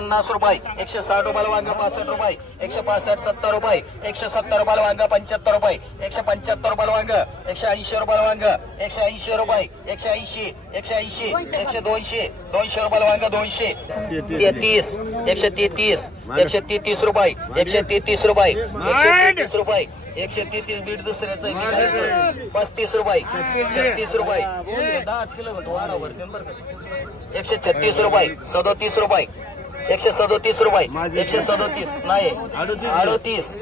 ₹50 ₹160 वांग ₹65 165 ₹70 170 वांग ₹75 175 वांग ₹180 वांग ₹180 180 180 180 200 वांग 200 33 133 133 रुपये 133 रुपये 133 रुपये 133 बीट दुसऱ्याचं 35 रुपये 36 रुपये 10 किलो वाढावरती बरं का 136 रुपये 37 रुपये 137 रुपये 137 नाही 38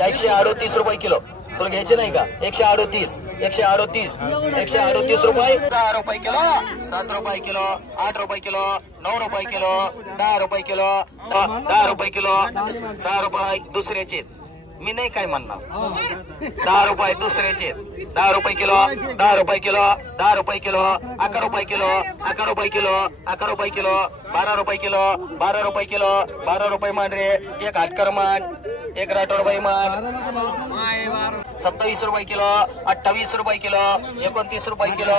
138 रुपये किलो तुला घ्यायचे नाही का 138 138 138 रुपये 6 रुपये किलो 7 रुपये किलो 8 रुपये किलो 9 रुपये किलो 10 रुपये किलो 10 रुपये किलो 10 रुपये दुसऱ्याचे मी नाही काय म्हणणार 10 रुपये दुसऱ्याचे 10 रुपये किलो 10 रुपये किलो 10 रुपये किलो 11 रुपये किलो 11 रुपये किलो 11 रुपये किलो 12 रुपये किलो 12 रुपये किलो 12 रुपये मान रे एक हाटकर मान एक राठोड मान 27 रुपये किलो 28 रुपये किलो 29 रुपये किलो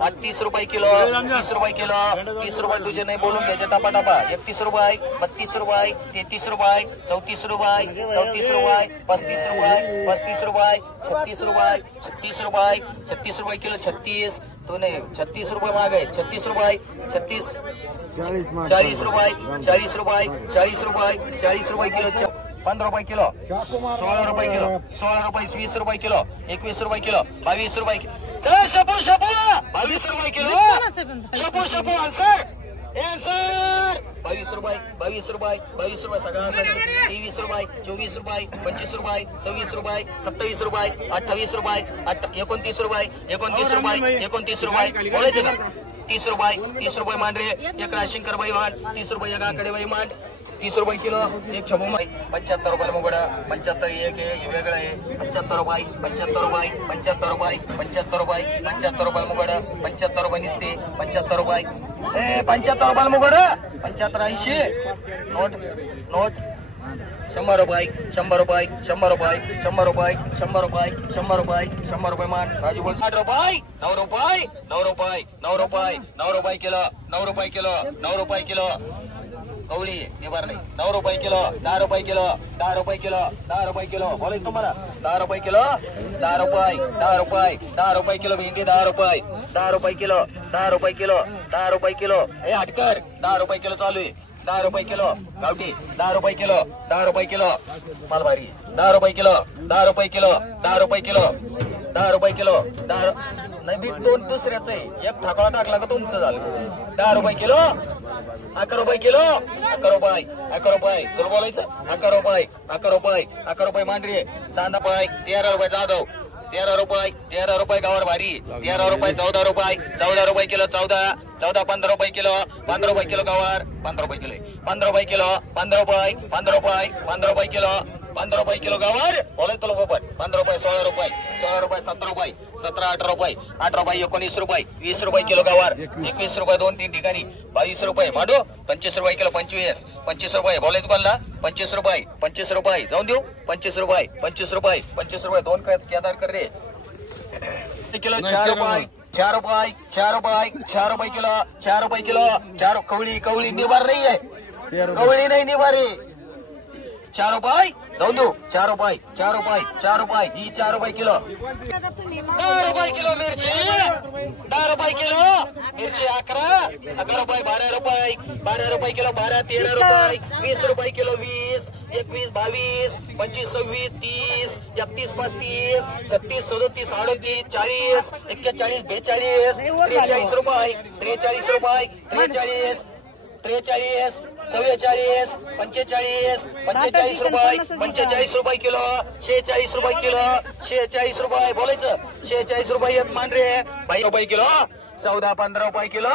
38 रुपये किलो 30 रुपये किलो 30 रुपये तुझे नाही बोलून घ्यायचे टपा टपा 31 रुपये 32 रुपये 33 रुपये 34 रुपये 34 रुपये 35 रुपये 35 रुपये 36 रुपये 36 रुपये 36 रुपये किलो 36 तो नहीं 36 रुपये मांगे 36 रुपये 36 40 रुपये 40 रुपये 40 रुपये 40 रुपये किलो 15 रुपये किलो 16 रुपये किलो 16 रुपये 20 रुपये किलो 21 रुपये किलो 22 रुपये चला शपू शपू 22 रुपये किलो शपू शपू आंसर 22 रुपये 22 रुपये 22 रुपये सगळा 23 रुपये 24 रुपये 25 रुपये 26 रुपये 27 रुपये 28 रुपये 29 रुपये 29 रुपये 29 रुपये बोलायचे का 30 रुपये मान रे एक राशिंकर बाई मान 30 रुपये एक आकडे बाई मान 30 रुपये किलो एक छबू माई 75 रुपये मुगडा 75 एक वेगळं आहे 75 रुपये 75 रुपये 75 रुपये 75 रुपये 75 रुपये मुगडा 75 रुपये निसते 75 रुपये 75 रुपये मुगडा 75 80 नोट नोट 100 रुपये 100 रुपये 100 रुपये 100 रुपये 100 रुपये 100 रुपये 100 रुपये मान राजू बोल 60 रुपये 9 रुपये 9 रुपये 9 रुपये 9 रुपये किलो 9 रुपये किलो 9 रुपये किलो कवळी निवार नाही 9 रुपये किलो 10 रुपये किलो 10 रुपये किलो 10 रुपये किलो बोलाय तुम्हाला 10 रुपये किलो 10 रुपये 10 रुपये 10 रुपये किलो भेंडी 10 रुपये 10 रुपये किलो 10 रुपये किलो 10 रुपये किलो हे हटकर 10 रुपये किलो चालू आहे 10 रुपये किलो गावठी 10 रुपये किलो 10 रुपये किलो मालभारी 10 रुपये किलो 10 रुपये किलो 10 रुपये किलो 10 रुपये किलो 10 नाही बीट दोन दुसऱ्याच आहे एक ठाकळा टाकला का तुमचं झालं 10 रुपये किलो 11 रुपये किलो 11 रुपये 11 रुपये तुला बोलायचं 11 रुपये 11 रुपये 11 रुपये मांडरी चांदा पाय 13 रुपये जाधव 13 रुपये 13 रुपये गावर भारी 13 रुपये 14 रुपये 14 रुपये किलो 14 15 रुपये किलो 15 रुपये किलो गावर 15 रुपये किलो 15 रुपये किलो 15 रुपये 15 रुपये 15 रुपये किलो 15 रुपये किलो गावर बोलाय तुला बरोबर 15 रुपये 16 रुपये 16 रुपये 17 रुपये 17 18 रुपये 8 रुपये 19 रुपये 20 रुपये किलो गावर 21 रुपये 2-3 ठिकाणी 22 रुपये मांडू 25 रुपये किलो 25 रुपये बोलायचं कोणला 25 रुपये जाऊन देऊ 25 रुपये 25 रुपये दोन केदार कर रे किलो 4 रुपये 4 रुपये 4 रुपये 4 रुपये किलो 4 रुपये किलो 4 कवळी निवार नाही आहे कवळी नाही निवारी 4 रुपये जाऊन देऊ 4 रुपये 4 रुपये 4 रुपये ही 4 रुपये किलो 10 रुपये किलो मिरची 10 रुपये किलो मिरची 11 रुपये 12 रुपये 12 रुपये किलो 12 13 रुपये 20 रुपये किलो 20 21 22 25 26 30 31 35 36 37 38 40 41 42 43 रुपये 43 रुपये 43 43 44 45 45 रुपये 45 रुपये किलो 46 रुपये किलो 46 रुपये बोलायचं 46 रुपये एक मान रे 22 रुपये किलो 14 15 रुपये किलो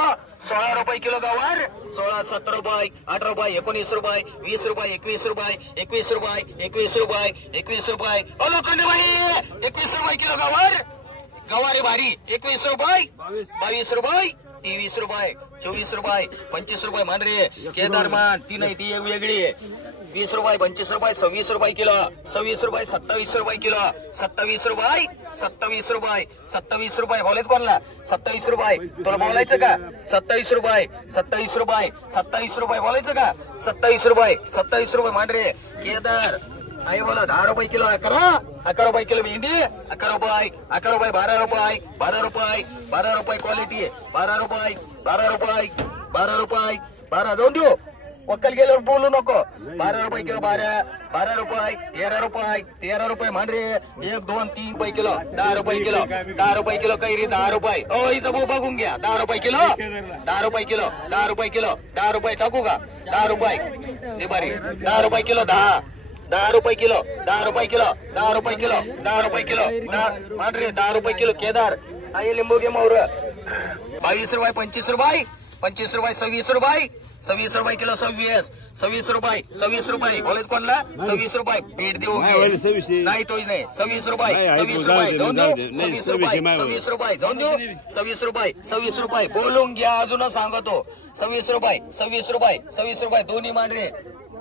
16 रुपये किलो गावर 16 17 रुपये 18 रुपये 19 रुपये 20 रुपये 21 रुपये 21 रुपये 21 रुपये 21 रुपये लोखंडी बाई 21 रुपये किलो गावर गवारी भारी 21 रुपये 22 रुपये 23 रुपये 24 रुपये 25 रुपये मान रे केदार मान ती नाही ती एक वेगळी आहे 20 रुपये 25 रुपये 26 रुपये किलो 26 रुपये 27 रुपये किलो 27 रुपये 27 रुपये 27 रुपये बोलेत कोणला 27 रुपये तुला बोलायचं का 27 रुपये 27 रुपये 27 रुपये बोलायचं का 27 रुपये मांडरे केदार आई बोला 10 रुपये किलो 11 रुपये किलो भेंडी 11 रुपये 12 रुपये 12 रुपये क्वालिटी 12 रुपये 12 जाऊन देऊ वक्कल गेल्यावर बोलू नको 12 रुपये किलो 12 रुपये 13 रुपये मांडरे 1 2 3 रुपये किलो 10 रुपये किलो कैरी 10 रुपये ओ इथं भाऊ बघून घ्या 10 रुपये किलो 10 रुपये किलो 10 रुपये किलो 10 रुपये टाकू का 10 रुपये ते बरे 10 रुपये किलो 10 रुपये किलो 10 रुपये किलो 10 रुपये किलो 10 रुपये किलो मांडरे 10 रुपये किलो केदार आई लिंबू घे मोर 22 रुपये 25 रुपये 26 रुपये 26 रुपये किलो 26 रुपये बोलत कोणला 26 रुपये भेट देऊ नाही तोच नाही 26 रुपये जाऊन देऊ 26 रुपये जाऊन देऊ 26 रुपये बोलून घ्या अजून सांगतो 26 रुपये दोन्ही मांडरे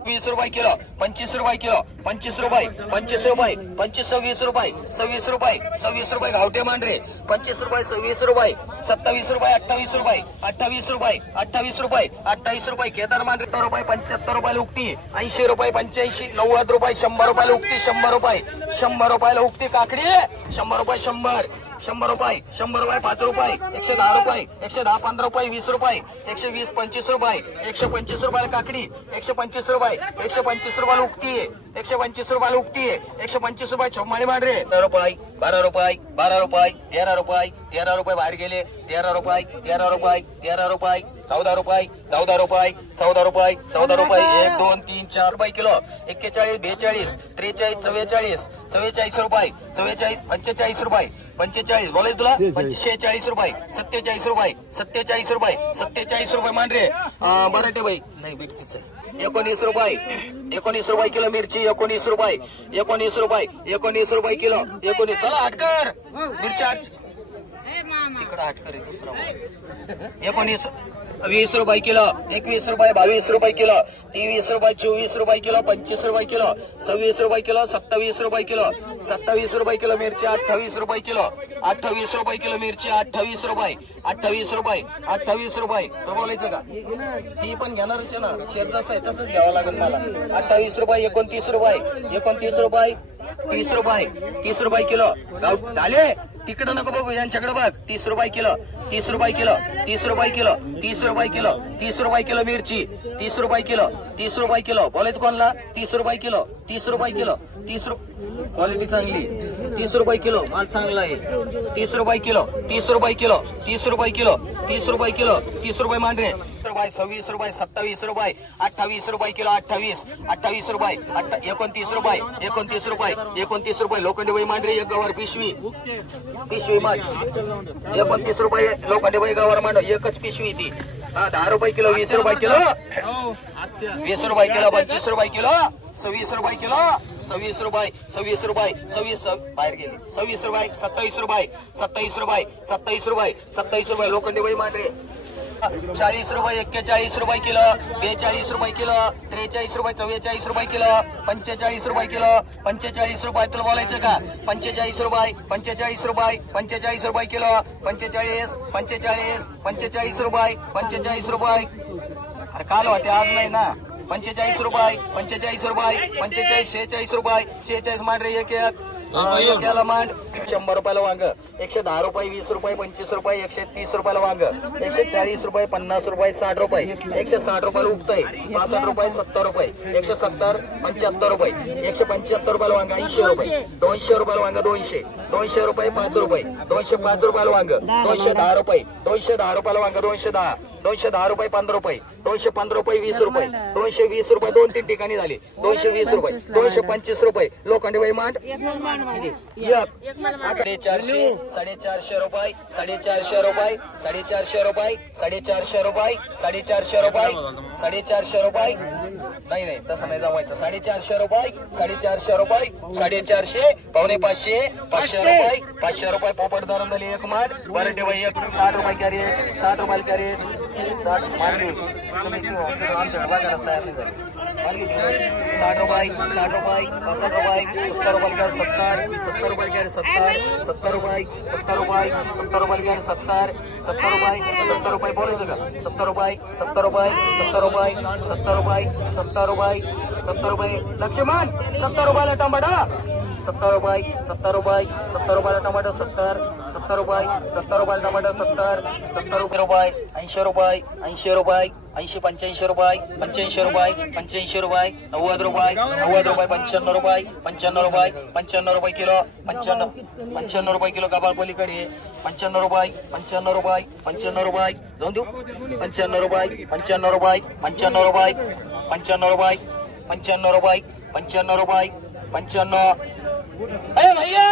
20 रुपये किलो 25 रुपये किलो 25 रुपये 26 रुपये गावठे मांडरे 25 रुपये 26 रुपये 27 रुपये 28 रुपये केदार मांडरे 70 रुपये 75 रुपये उक्ती 80 रुपये 85 90 रुपये 100 रुपये उक्ती 100 रुपयाला उक्ती काकडी 100 रुपये 100 रुपये 5 रुपये 110 रुपये 110 15 रुपये 20 रुपये 120 25 रुपये 125 रुपयाला काकडी 125 रुपयाला उक्ती 125 रुपये चौमाळी मांडरे 12 रुपये 13 रुपये बाहेर गेले 13 रुपये 14 रुपये 14 रुपये 1 2 3 4 रुपये किलो 41 42 43 44 45 रुपये 45 बोलाय तुला 46 रुपये 47 रुपये मांडरे बराटे बाई नाही भेटतीच 19 रुपये किलो मिरची 19 रुपये किलो 19 चला हटकर मिरची तिकडे हटकर दुसरा 19 20 रुपये किलो 21 रुपये 22 रुपये किलो 23 रुपये 24 रुपये किलो 25 रुपये किलो 26 रुपये किलो 27 रुपये किलो 27 रुपये किलो मिरची 28 रुपये किलो 28 रुपये किलो मिरची 28 रुपये तर बोलायचं का ती पण घेणारच आहे ना शेत जसं आहे तसंच घ्यावं लागेल मला 28 रुपये 29 रुपये 30 रुपये किलो गाव झाले तिकडे नको बघू यांच्याकडे बघ 30 रुपये किलो मिरची 30 रुपये किलो बोलायचं कोणला 30 रुपये किलो क्वालिटी चांगली 30 रुपये किलो माल चांगला आहे 30 रुपये किलो मांडरे 26 रुपये 27 रुपये 28 रुपये किलो 28 रुपये 29 रुपये लोखंडी बाई मांडरे एक गवार पिशवी मांड 29 रुपये लोखंडी बाई गवार मांड एकच पिशवी ती 10 रुपये किलो 20 रुपये किलो 20 रुपये किलो 25 रुपये किलो 26 रुपये किलो 26 बाहेर गेली 26 रुपये 27 रुपये लोखंडी बाई मांडरे 40 रुपये 41 रुपये किलो 42 रुपये किलो 43 रुपये 44 रुपये किलो 45 रुपये किलो 45 रुपये तुला बोलायचं का 45 रुपये किलो 45 रुपये अरे काल होते आज नाही ना 45 रुपये 46 रुपये मांडरे एक याला मांड 100 रुपयाला वांग 110 रुपये 20 रुपये 25 रुपये 130 रुपयाला वांग 140 रुपये 50 रुपये 60 रुपये 160 रुपयाला उगतय 65 रुपये 70 रुपये 170 75 रुपये 175 रुपयाला वांग 80 रुपये 200 रुपयाला वांग 200 रुपये 5 रुपये 205 रुपयाला वांग 210 रुपये 210 रुपयाला वांग 210 रुपये 15 रुपये 215 रुपये 20 रुपये 220 रुपये 2-3 ठिकाणी झाली 220 रुपये 225 रुपये लोखंडी बाई मांड 450 450 रुपये 450 रुपये 450 रुपये 450 रुपये 450 रुपये नाही नाही तसं नाही जमायचं. 450 रुपये 450 रुपये 450 पावणे 500 500 रुपये 500 रुपये पोपट धरून झाली एक मान. बरं बाई एक 60 रुपये कॅरी 60 रुपये कॅरी 60 मानली आमच्या बाजारात तयार नाही झाली. 60 रुपये 60 रुपये 60 रुपये 70 रुपये कॅरी 70 रुपये कॅरी 70 रुपये 70 रुपये 70 रुपये कॅरी 70 रुपये बोलायचं का 70 रुपये 70 रुपये 70 रुपये 70 रुपये 70 रुपये 70 रुपये लक्ष्मण 70 रुपयाला टमाटा 70 रुपये 70 रुपये 70 रुपयाला टमाटा 70 रुपये 70 रुपयाला टमाटा 70 रुपये 80 रुपये 80 रुपये 80 85 रुपये 85 रुपये 85 रुपये 90 रुपये 90 रुपये 95 रुपये 95 रुपये किलो 95 रुपये किलो कबाल पलीकडे 95 रुपये 95 रुपये 95 रुपये जाऊन देऊ 95 रुपये 95 रुपये 95 रुपये 95 रुपये 95 रुपये 95 रुपये 95 भैया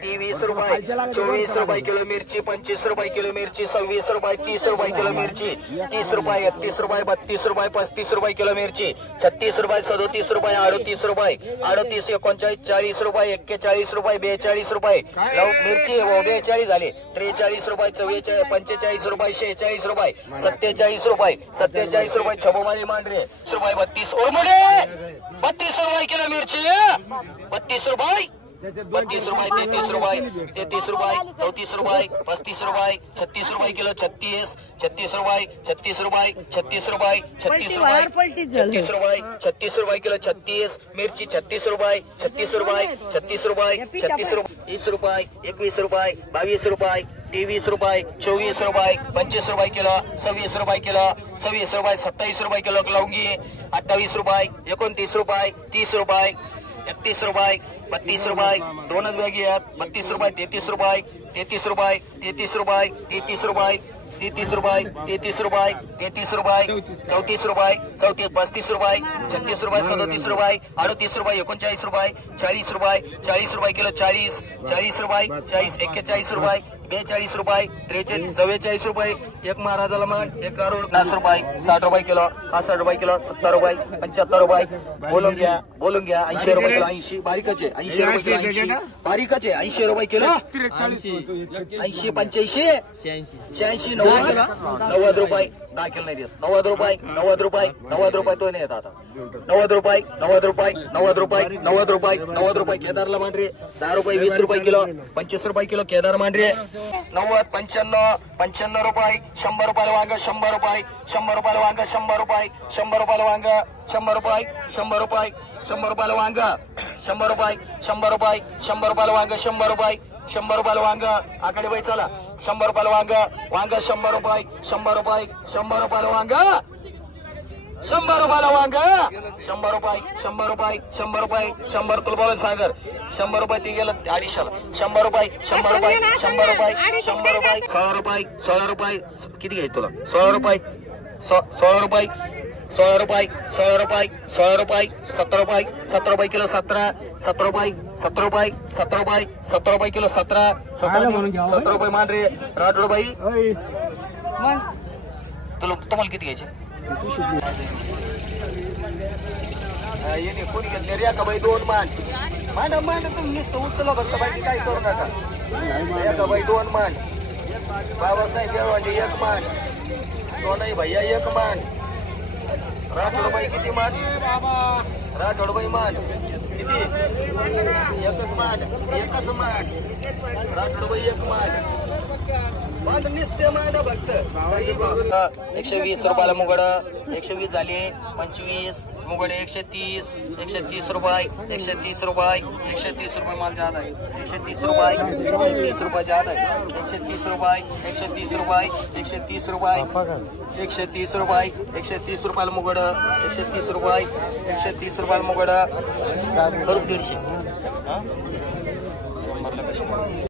20 रुपये 24 रुपये किलो मिरची 25 रुपये किलो मिरची 26 रुपये 30 रुपये किलो मिरची 30 रुपये 31 रुपये 32 रुपये 35 रुपये किलो मिरची 36 रुपये 37 रुपये 38 रुपये 38 39 40 रुपये 41 रुपये 42 रुपये मिरची 42 झाले 43 रुपये 44 45 रुपये 46 रुपये 47 रुपये 47 रुपये छबोमाली मांडरे रुपये 32 उरमुडे 32 रुपये किलो मिरची 32 रुपये 32 रुपये 33 रुपये 33 रुपये 34 रुपये 35 रुपये 36 रुपये किलो 36 रुपये 36 रुपये 36 रुपये 36 रुपये 36 रुपये 36 रुपये किलो 36 मिरची 36 रुपये 36 रुपये 36 रुपये 36 रुपये 30 रुपये 21 रुपये 22 रुपये 23 रुपये 24 रुपये 25 रुपये किलो 26 रुपये किलो 26 रुपये 27 रुपये किलो लवंगी 28 रुपये 29 रुपये 30 रुपये 31 रुपये 32 रुपये दोनच बॅगी आहेत 32 रुपये 33 रुपये 33 रुपये 33 रुपये 33 रुपये 33 रुपये 33 रुपये 33 रुपये 34 रुपये 35 रुपये 36 रुपये 37 रुपये 38 रुपये 39 रुपये 40 रुपये 40 रुपये किलो 40 रुपये 40 41 रुपये 42 रुपये 43 44 रुपये एक महाराजाला मान 1 करोड 50 रुपये 60 रुपये किलो 60 रुपये किलो 70 रुपये 75 रुपये बोलून घ्या 80 रुपये किलो 80 बारीकच आहे 80 रुपये किलो 80 बारीकच आहे 80 रुपये किलो 80 85 86 90 रुपये 10 किलो नाही देत 90 रुपये 90 रुपये 90 रुपये तो नाही येत आता 90 रुपये 90 रुपये 90 रुपये 90 रुपये 90 रुपये केदारला मांडरे 10 रुपये 20 रुपये किलो 25 रुपये किलो केदार मांडरे 90 95 रुपये 100 रुपयाला वांग 100 रुपये 100 रुपयाला वांग 100 रुपये 100 रुपयाला वांग 100 रुपये 100 रुपये 100 रुपयाला वांग 100 रुपये 100 रुपये 100 रुपयाला वांग 100 रुपये 100 रुपयाला वांग आकडे बाई चला 100 रुपयाला वांग 100 रुपये 100 रुपये 100 रुपयाला वांग 100 रुपयाला वांग 100 रुपये 100 रुपये 100 रुपये 100 तुला बोला सागर 100 रुपये ते गेलं 250ला 100 रुपये 100 रुपये 100 रुपये 100 रुपये 16 रुपये 16 रुपये किती घ्यायचं तुला 16 रुपये 16 रुपये 16 रुपये 16 रुपये 16 रुपये 17 रुपये 17 रुपये किलो 17 रुपये 17 रुपये 17 रुपये 17 रुपये किलो 17 रुपये मान रे राठोड बाई तुम्हाला किती घ्यायचे कोणी घेतले रे का बाई 2 मान तुम्ही नुसतं उचला फक्त बाकी काय करू नका का बाई 2 मान बाबासाहेब बेळवांडी 1 मान सोनाई भैया 1 मान राठोडबाई किती मान राठोडबाई मान किती एकच मान राठोडबाई 1 मान निसते मान फक्त 120 रुपयाला मुगड 120 झाले 25 मुगड 130 रुपये 130 रुपये 130 रुपये माल जात आहे 130 रुपये 130 रुपये जात आहे 130 रुपये 130 रुपये 130 रुपये 130 रुपये 130 रुपयाला मुगड 130 रुपये 130 रुपयाला मुगड करू 150 100ला कशी